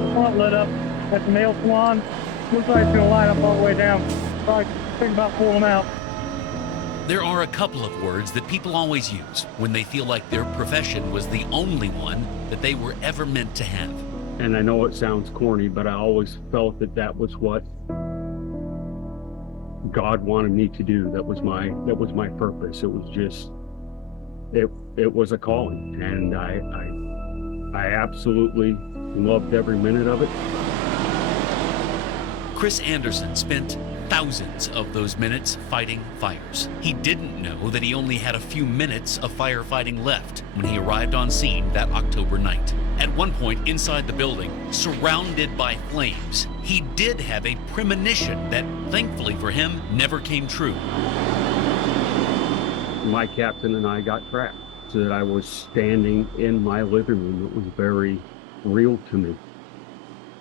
guy's front lit up at the nail salon. Looks like it's gonna light up all the way down. Probably think about pulling him out. There are a couple of words that people always use when they feel like their profession was the only one that they were ever meant to have. And I know it sounds corny, but I always felt that that was what God wanted me to do. That was my purpose. It was just, it was a calling, and I absolutely loved every minute of it. Chris Anderson spent thousands of those minutes fighting fires. He didn't know that he only had a few minutes of firefighting left when he arrived on scene that October night. At one point inside the building, surrounded by flames, he did have a premonition that, thankfully for him, never came true. My captain and I got trapped, so that I was standing in my living room. It was very real to me.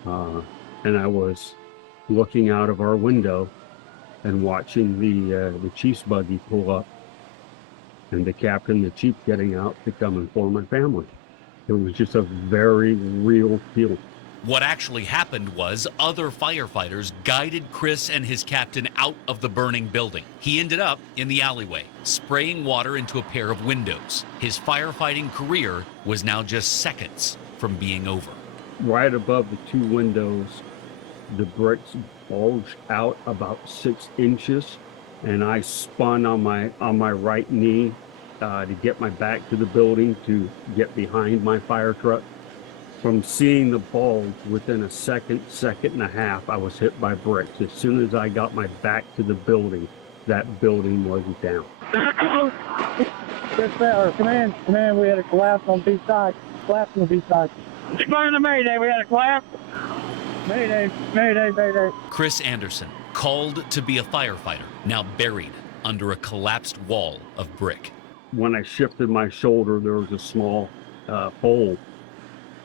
And I was looking out of our window and watching the chief's buggy pull up, and the captain, the chief, getting out to come inform my family. It was just a very real feeling. What actually happened was other firefighters guided Chris and his captain out of the burning building. He ended up in the alleyway, spraying water into a pair of windows. His firefighting career was now just seconds from being over. Right above the two windows, the bricks bulged out about 6 inches, and I spun on my right knee to get my back to the building to get behind my fire truck. From seeing the bulge, within a second and a half, I was hit by bricks. As soon as I got my back to the building, that building was down. Command, we had a collapse on B side. Collapse on B side. Declaring the Mayday, we had a collapse. Mayday. Chris Anderson, called to be a firefighter, now buried under a collapsed wall of brick. When I shifted my shoulder, there was a small hole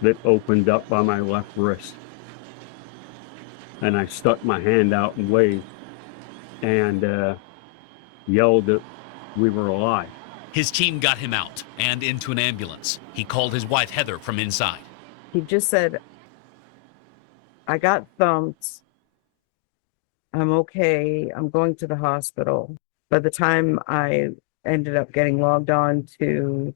that opened up by my left wrist. And I stuck my hand out and waved and yelled that we were alive. His team got him out and into an ambulance. He called his wife, Heather, from inside. He just said, I got thumped. I'm okay. I'm going to the hospital. By the time I ended up getting logged on to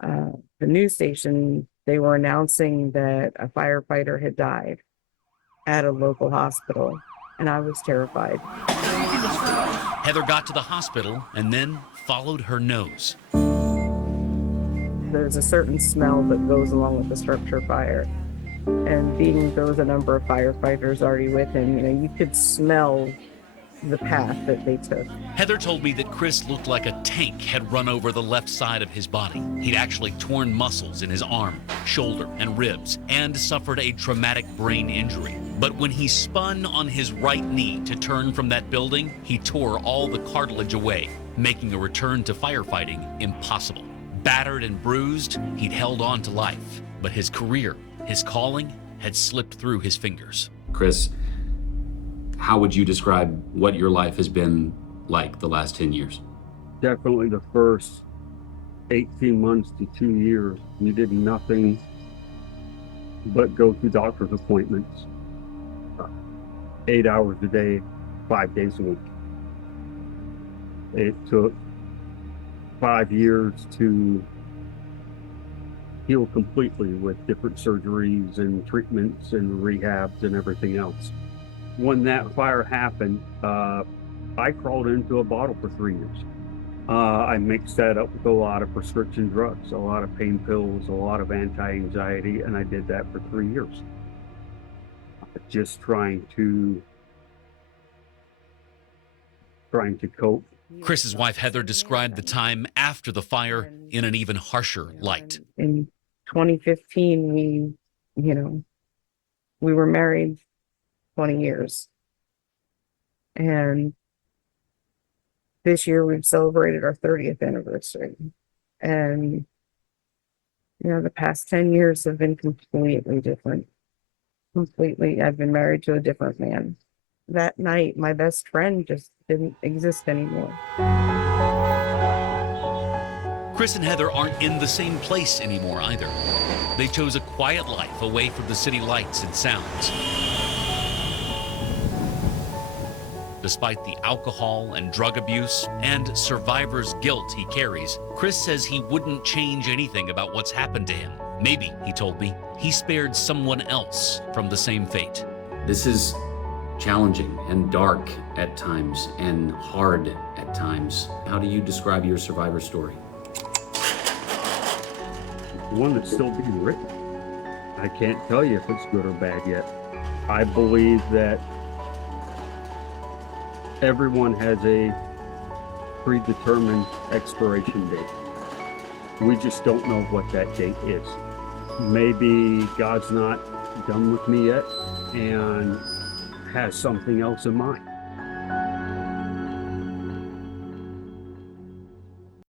the news station, they were announcing that a firefighter had died at a local hospital, and I was terrified. Heather got to the hospital and then followed her nose. There's a certain smell that goes along with the structure fire. And being there was a number of firefighters already with him, you could smell the path that they took. Heather told me that Chris looked like a tank had run over the left side of his body. He'd actually torn muscles in his arm, shoulder, and ribs, and suffered a traumatic brain injury. But when he spun on his right knee to turn from that building, he tore all the cartilage away, making a return to firefighting impossible. Battered and bruised, he'd held on to life, but his career, his calling, had slipped through his fingers. Chris, how would you describe what your life has been like the last 10 years? Definitely the first 18 months to 2 years, you did nothing but go to doctor's appointments 8 hours a day, 5 days a week. It took 5 years to heal completely with different surgeries and treatments and rehabs and everything else. When that fire happened, I crawled into a bottle for 3 years. I mixed that up with a lot of prescription drugs, a lot of pain pills, a lot of anti-anxiety, and I did that for 3 years. Just trying to cope. Chris's wife, Heather, described the time after the fire in an even harsher light. In 2015, we were married 20 years. And this year we've celebrated our 30th anniversary. And, the past 10 years have been completely different. Completely. I've been married to a different man. That night, my best friend just didn't exist anymore. Chris and Heather aren't in the same place anymore either. They chose a quiet life away from the city lights and sounds. Despite the alcohol and drug abuse and survivor's guilt he carries, Chris says he wouldn't change anything about what's happened to him. Maybe, he told me, he spared someone else from the same fate. This is challenging and dark at times and hard at times. How do you describe your survivor story? One that's still being written. I can't tell you if it's good or bad yet. I believe that everyone has a predetermined expiration date. We just don't know what that date is. Maybe God's not done with me yet and has something else in mind.